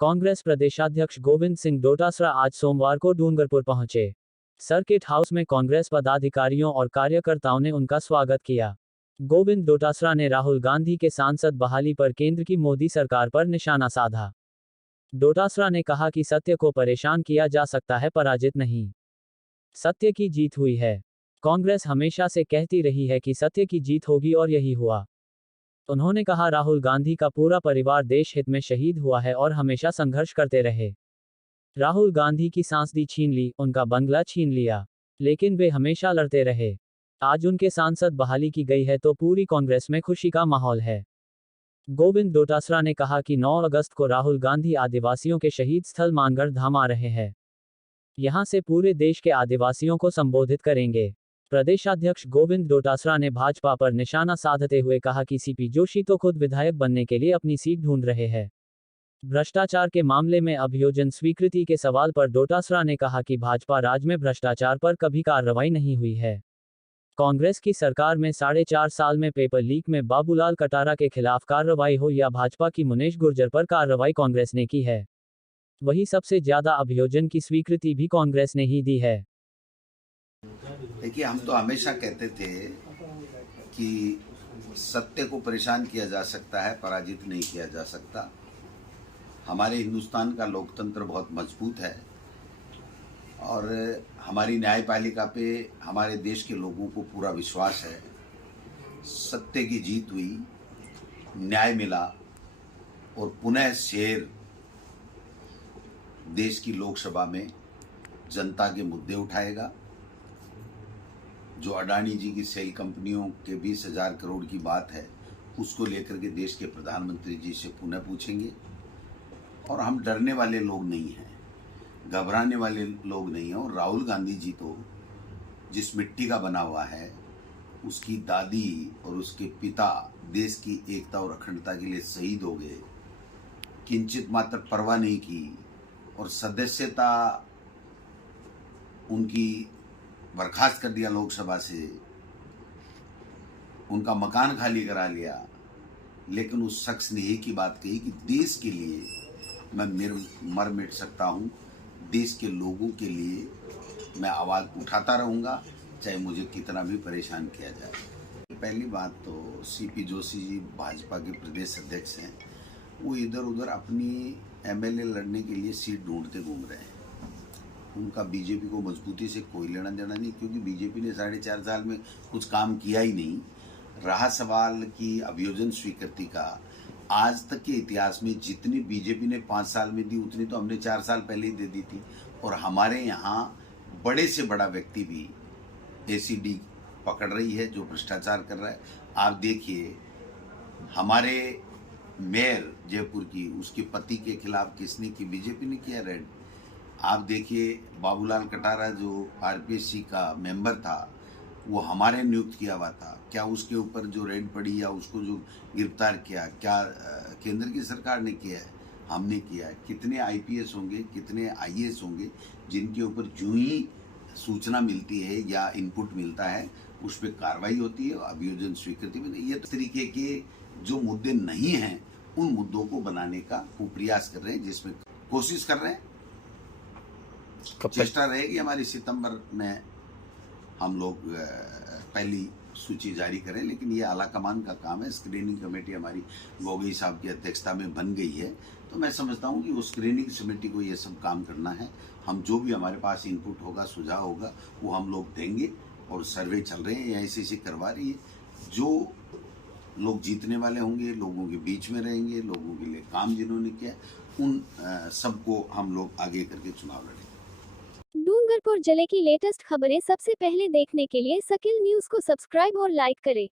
कांग्रेस प्रदेशाध्यक्ष गोविंद सिंह डोटासरा आज सोमवार को डूंगरपुर पहुंचे। सर्किट हाउस में कांग्रेस पदाधिकारियों और कार्यकर्ताओं ने उनका स्वागत किया। गोविंद डोटासरा ने राहुल गांधी के सांसद बहाली पर केंद्र की मोदी सरकार पर निशाना साधा। डोटासरा ने कहा कि सत्य को परेशान किया जा सकता है, पराजित नहीं। सत्य की जीत हुई है। कांग्रेस हमेशा से कहती रही है कि सत्य की जीत होगी और यही हुआ। उन्होंने कहा, राहुल गांधी का पूरा परिवार देश हित में शहीद हुआ है और हमेशा संघर्ष करते रहे। राहुल गांधी की सांसदी छीन ली, उनका बंगला छीन लिया, लेकिन वे हमेशा लड़ते रहे। आज उनके सांसद बहाली की गई है तो पूरी कांग्रेस में खुशी का माहौल है। गोविंद डोटासरा ने कहा कि 9 अगस्त को राहुल गांधी आदिवासियों के शहीद स्थल मानगढ़ धाम आ रहे हैं। यहां से पूरे देश के आदिवासियों को संबोधित करेंगे। प्रदेशाध्यक्ष गोविंद डोटासरा ने भाजपा पर निशाना साधते हुए कहा कि सीपी जोशी तो खुद विधायक बनने के लिए अपनी सीट ढूंढ रहे हैं। भ्रष्टाचार के मामले में अभियोजन स्वीकृति के सवाल पर डोटासरा ने कहा कि भाजपा राज में भ्रष्टाचार पर कभी कार्रवाई नहीं हुई है। कांग्रेस की सरकार में 4.5 साल में पेपर लीक में बाबूलाल कटारा के खिलाफ कार्रवाई हो या भाजपा की मुनेश गुर्जर पर कार्रवाई कांग्रेस ने की है। वही सबसे ज्यादा अभियोजन की स्वीकृति भी कांग्रेस ने ही दी है। देखिए, हम तो हमेशा कहते थे कि सत्य को परेशान किया जा सकता है, पराजित नहीं किया जा सकता। हमारे हिंदुस्तान का लोकतंत्र बहुत मजबूत है और हमारी न्यायपालिका पे हमारे देश के लोगों को पूरा विश्वास है। सत्य की जीत हुई, न्याय मिला और पुनः शेर देश की लोकसभा में जनता के मुद्दे उठाएगा। जो अडानी जी की सेल कंपनियों के 20,000 करोड़ की बात है, उसको लेकर के देश के प्रधानमंत्री जी से पुनः पूछेंगे। और हम डरने वाले लोग नहीं हैं, घबराने वाले लोग नहीं हैं। और राहुल गांधी जी तो जिस मिट्टी का बना हुआ है, उसकी दादी और उसके पिता देश की एकता और अखंडता के लिए शहीद हो गए, किंचित मात्र परवाह नहीं की और सदस्यता उनकी बर्खास्त कर दिया लोकसभा से, उनका मकान खाली करा लिया। लेकिन उस शख्स ने एक ही बात कही कि देश के लिए मैं मर मिट सकता हूँ, देश के लोगों के लिए मैं आवाज़ उठाता रहूँगा, चाहे मुझे कितना भी परेशान किया जाए। पहली बात तो सीपी जोशी जी भाजपा के प्रदेश अध्यक्ष हैं, वो इधर उधर अपनी एमएलए लड़ने के लिए सीट ढूंढते घूम रहे हैं। उनका बीजेपी को मजबूती से कोई लेना देना नहीं, क्योंकि बीजेपी ने 4.5 साल में कुछ काम किया ही नहीं। रहा सवाल की अभियोजन स्वीकृति का, आज तक के इतिहास में जितनी बीजेपी ने 5 साल में दी, उतनी तो हमने 4 साल पहले ही दे दी थी। और हमारे यहाँ बड़े से बड़ा व्यक्ति भी एसीडी पकड़ रही है जो भ्रष्टाचार कर रहा है। आप देखिए, हमारे मेयर जयपुर की, उसके पति के खिलाफ किसने की? बीजेपी ने किया रेड। आप देखिए, बाबूलाल कटारा जो आरपीएससी का मेंबर था, वो हमारे नियुक्त किया हुआ था। क्या उसके ऊपर जो रेड पड़ी या उसको जो गिरफ्तार किया, क्या केंद्र की सरकार ने किया है? हमने किया है। कितने आईपीएस होंगे, कितने आईएएस होंगे जिनके ऊपर जो ही सूचना मिलती है या इनपुट मिलता है उस पर कार्रवाई होती है, अभियोजन स्वीकृति में। ये तरीके के जो मुद्दे नहीं हैं, उन मुद्दों को बनाने का वो प्रयास कर रहे हैं, जिसमें कोशिश कर रहे हैं। चेष्टा रहेगी हमारी सितंबर में हम लोग पहली सूची जारी करें, लेकिन ये आला कमान का काम है। स्क्रीनिंग कमेटी हमारी गोगोई साहब की अध्यक्षता में बन गई है, तो मैं समझता हूँ कि उस स्क्रीनिंग कमेटी को ये सब काम करना है। हम जो भी हमारे पास इनपुट होगा, सुझाव होगा, वो हम लोग देंगे। और सर्वे चल रहे हैं, ऐसे करवा रही है। जो लोग जीतने वाले होंगे, लोगों के बीच में रहेंगे, लोगों के लिए काम जिन्होंने किया, उन सबको हम लोग आगे करके चुनाव लड़ेंगे। डूंगरपुर जिले की लेटेस्ट खबरें सबसे पहले देखने के लिए सकिल न्यूज को सब्सक्राइब और लाइक करें।